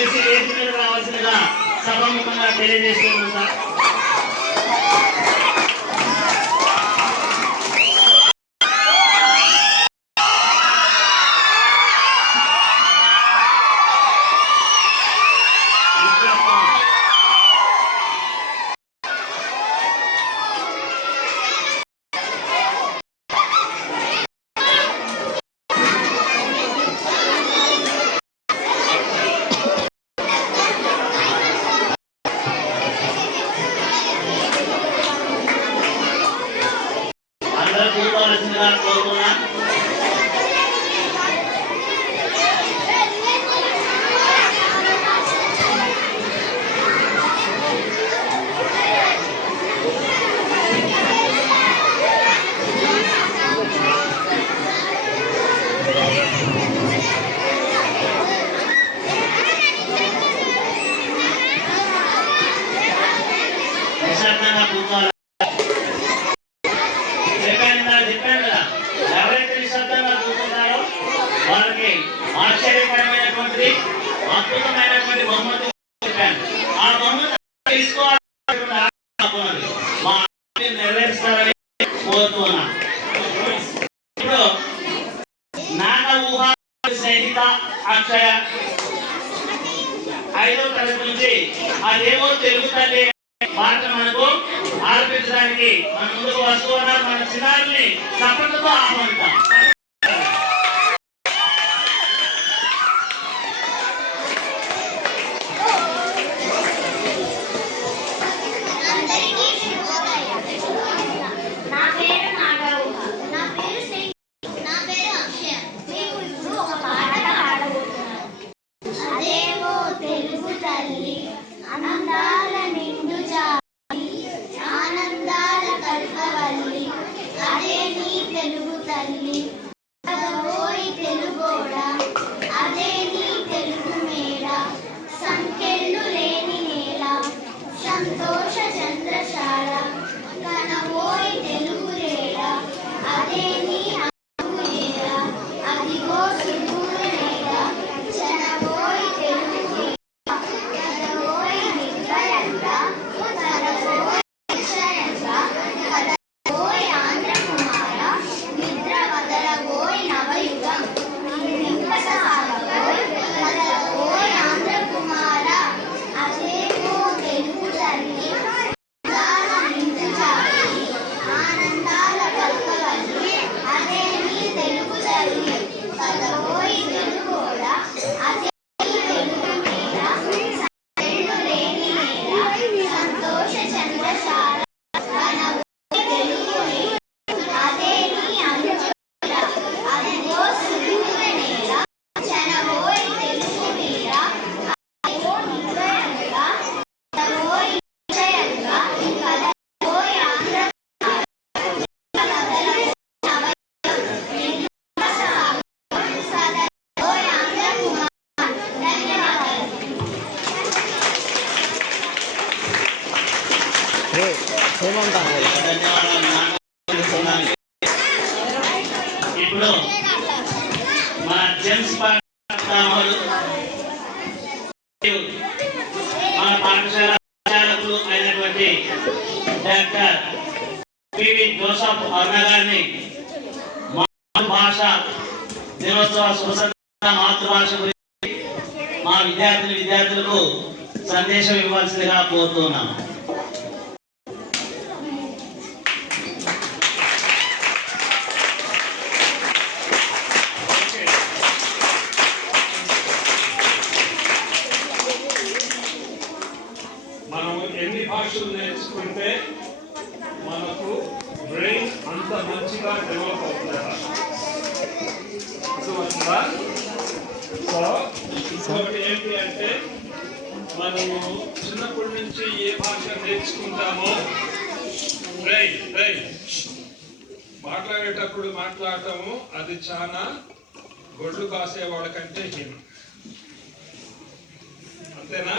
దయచేసి వేదిక మీద రావాల్సిందిగా సభాముఖంగా తెలియజేస్తున్నాను సార్. ఎవరైతే నిశ్శబ్దంగా కూర్చున్నారో వాళ్ళకి ఆశ్చర్యకరమైనటువంటి అద్భుతమైనటువంటి బహుమతి ఆ బహుమతి తీసుకోవాలని నెరవేరుస్తారని కోరుతున్నా. ఇప్పుడు నాగ ఊహ సహిత అక్షయ 5వ తరగతి నుంచి అదేమో తెలుగు తల్లి పాట మనకు ఆలపించడానికి మన ముందుకు వస్తూ ఉన్నారు. మన చిన్నారుల్ని చప్పట్లతో ఆహ్వానిద్దాం. ఇప్పుడు మన జెమ్స్ మన పాఠశాల సంచాలకులు అయినటువంటి డాక్టర్ పివి జోసఫ్ అరుణ గారిని మాతృభాష దినోత్సవ స్వతంత్ర మాతృభాష గురించి మా విద్యార్థులకు సందేశం ఇవ్వాల్సిందిగా కోరుతున్నాం. ఎన్ని భాషలు నేర్చుకుంటే మనకు బ్రెయిన్ అంత మంచిగా డెవలప్ అవుతుందా? సో ఇంకొకటి ఏంటి అంటే మనము చిన్నప్పటి నుంచి ఏ భాష నేర్చుకుంటామో బ్రెయిన్ మాట్లాడేటప్పుడు మాట్లాడటము అది చాలా గొడ్లు కాసే వాళ్ళకంటే హీనం. అంతేనా?